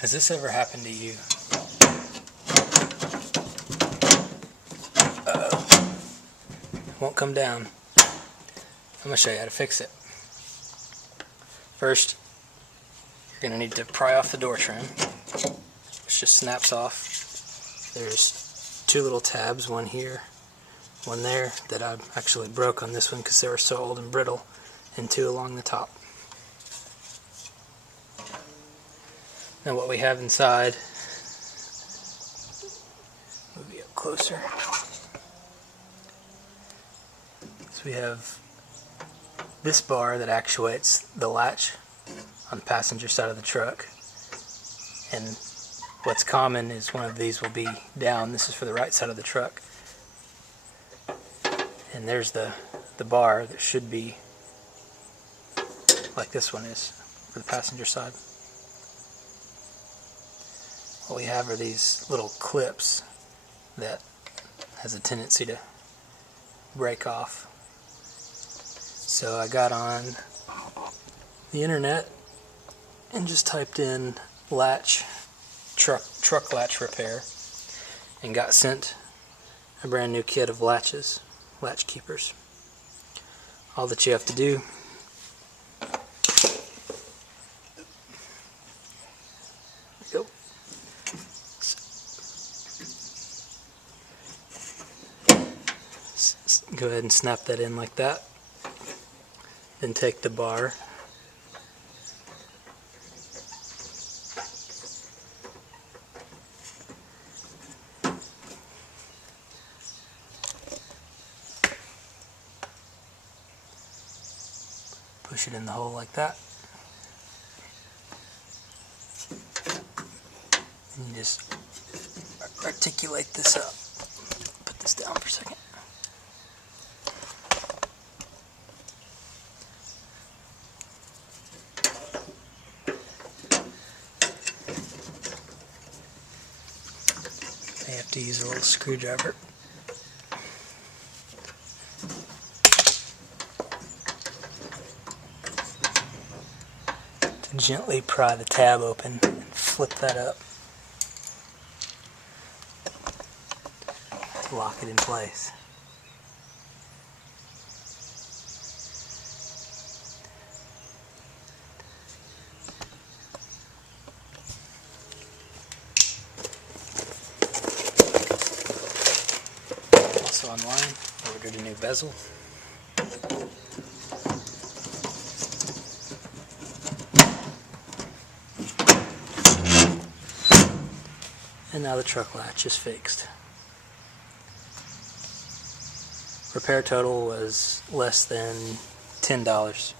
Has this ever happened to you? It won't come down. I'm going to show you how to fix it. First, you're going to need to pry off the door trim, which just snaps off. There's two little tabs, one here, one there, that I actually broke on this one because they were so old and brittle, and two along the top. Now what we have inside, move you up closer, so we have this bar that actuates the latch on the passenger side of the truck, and what's common is one of these will be down. This is for the right side of the truck, and there's the bar that should be like this one is for the passenger side. What we have are these little clips that has a tendency to break off. So I got on the internet and just typed in latch, truck latch repair, and got sent a brand new kit of latches, latch keepers. All that you have to do go ahead and snap that in like that. Then take the bar, push it in the hole like that, and you just articulate this up. Put this down for a second. I have to use a little screwdriver. To gently pry the tab open and flip that up to lock it in place. Also online, I ordered a new bezel. And now the truck latch is fixed. Repair total was less than $10.